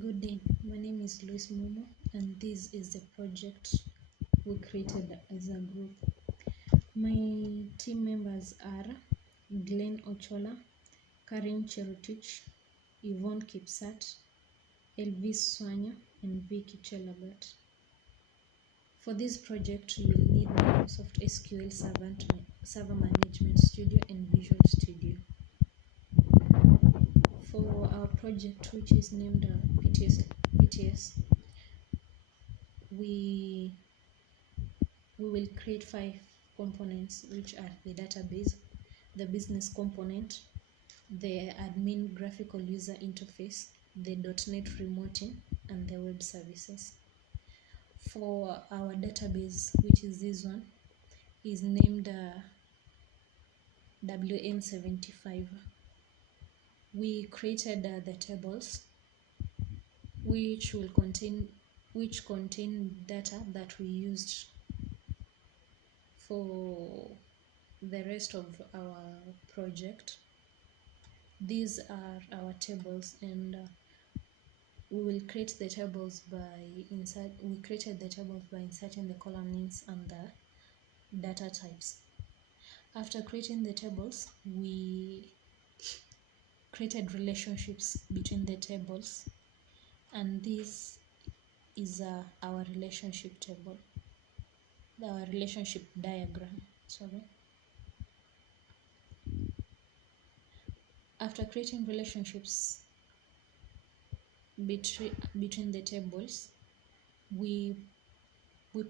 Good day, my name is Luis Momo, and this is the project we created as a group. My team members are Glenn Ochola, Karin Cherotich, Yvonne Kipsat, Elvis Swanya, and Vicky Chelagat. For this project, you will need Microsoft SQL Server Management Studio and Visual Studio. For our project, which is named PTS, we will create 5 components, which are the database, the business component, the admin graphical user interface, the .NET remoting, and the web services. For our database, which is this one, is named WN75. We created the tables which contain data that we used for the rest of our project. These are our tables, and we will create the tables by created the tables by inserting the column names and the data types. After creating the tables, we created relationships between the tables, and this is our relationship table, our relationship diagram. After creating relationships between the tables, we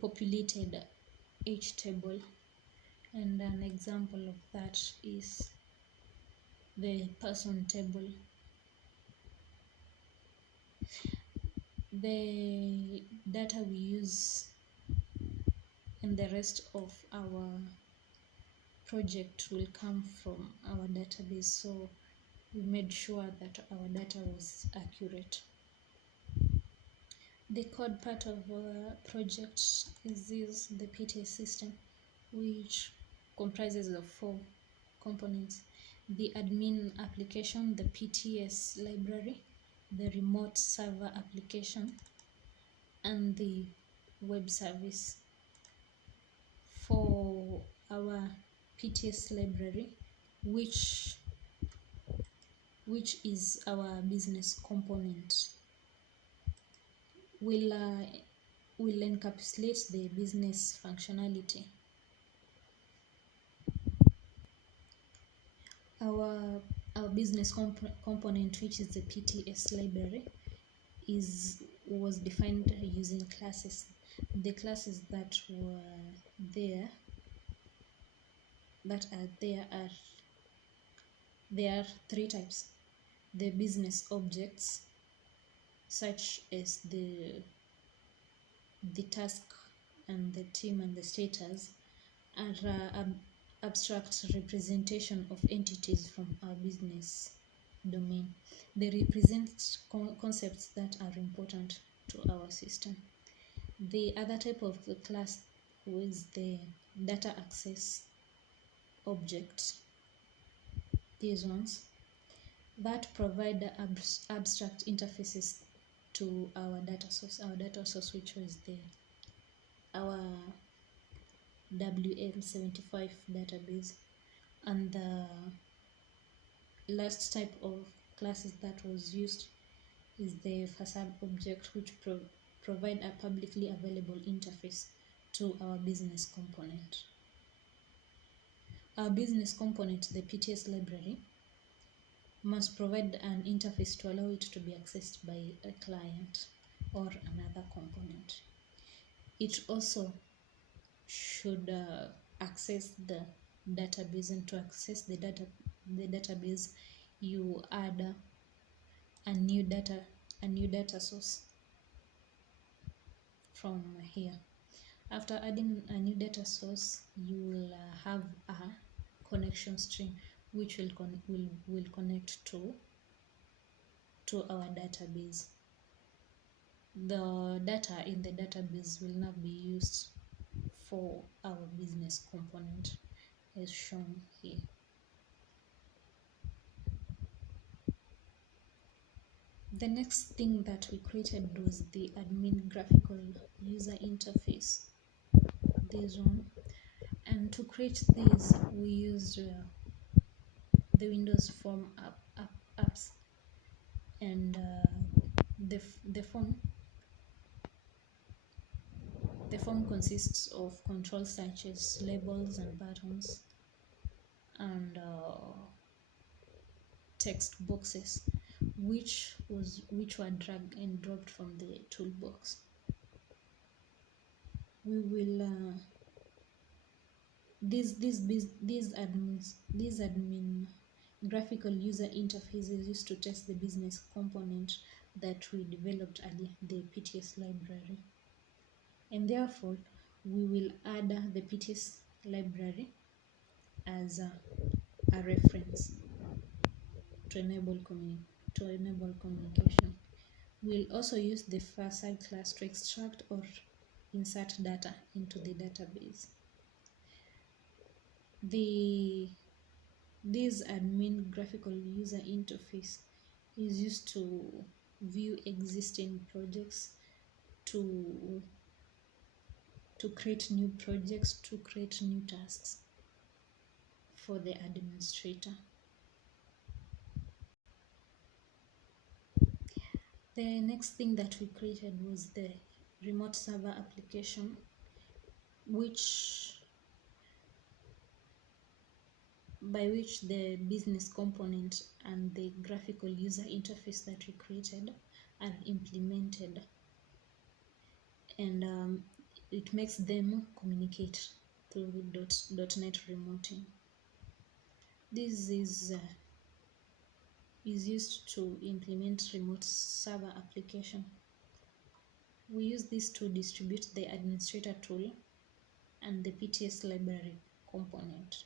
populated each table, and an example of that is the person table. The data we use in the rest of our project will come from our database, so we made sure that our data was accurate. The code part of our project is the PTS system, which comprises of 4 components: the admin application, the PTSLibrary, the remote server application, and the web service. For our PTSLibrary, which is our business component, will encapsulate the business functionality. Our business component, which is the PTSLibrary, was defined using classes. The classes that are there are 3 types: the business objects, such as the task and the team and the status, are abstract representation of entities from our business domain. They represent concepts that are important to our system. The other type of the class was the data access object. These ones that provide abstract interfaces to our data source, which was our WN75 database. And the last type of classes that was used is the facade object, which provide a publicly available interface to our business component. Our business component, the PTSLibrary, must provide an interface to allow it to be accessed by a client or another component. It also should access the database, and to access the database, you add a new data source from here. After adding a new data source, you will have a connection string which will connect to our database. The data in the database will now be used for our business component, as shown here. The next thing that we created was the admin graphical user interface, this one. And to create this, we used the Windows Form apps, and the form consists of controls such as labels and buttons and text boxes, which were dragged and dropped from the toolbox. We will these admin graphical user interfaces used to test the business component that we developed earlier, the PTSLibrary, and therefore we will add the PTSLibrary as a reference to enable communication. We'll also use the FASI class to extract or insert data into the database. This admin graphical user interface is used to view existing projects, to create new projects, to create new tasks for the administrator. The next thing that we created was the remote server application, by which the business component and the graphical user interface that we created are implemented, and it makes them communicate through .NET remoting. This is used to implement remote server application. We use this to distribute the administrator tool and the PTSLibrary component.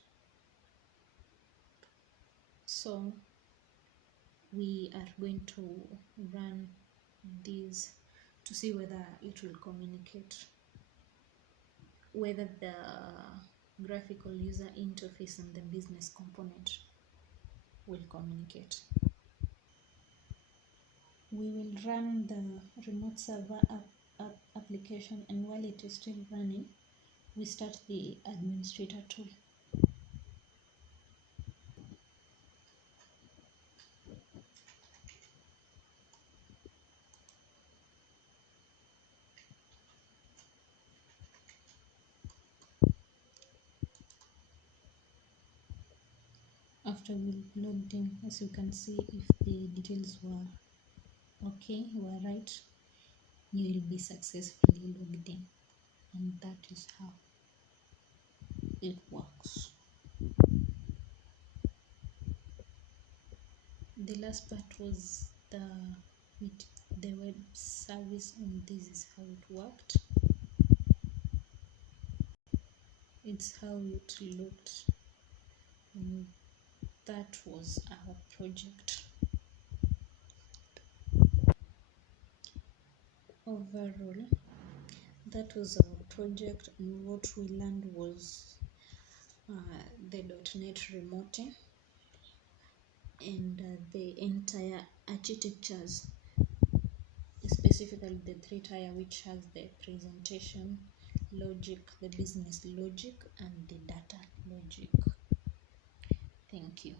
So we are going to run these to see whether it will communicate, whether the graphical user interface and the business component will communicate. We will run the remote server application, and while it is still running, we start the administrator tool. After we logged in, as you can see, if the details were okay, were right, you will be successfully logged in, and that is how it works. The last part was the web service, and this is how it worked. It's how it looked, and that was our project. Overall, that was our project, and what we learned was the .NET remoting and the entire architectures, specifically the 3-tier, which has the presentation logic, the business logic, and the data logic. Thank you.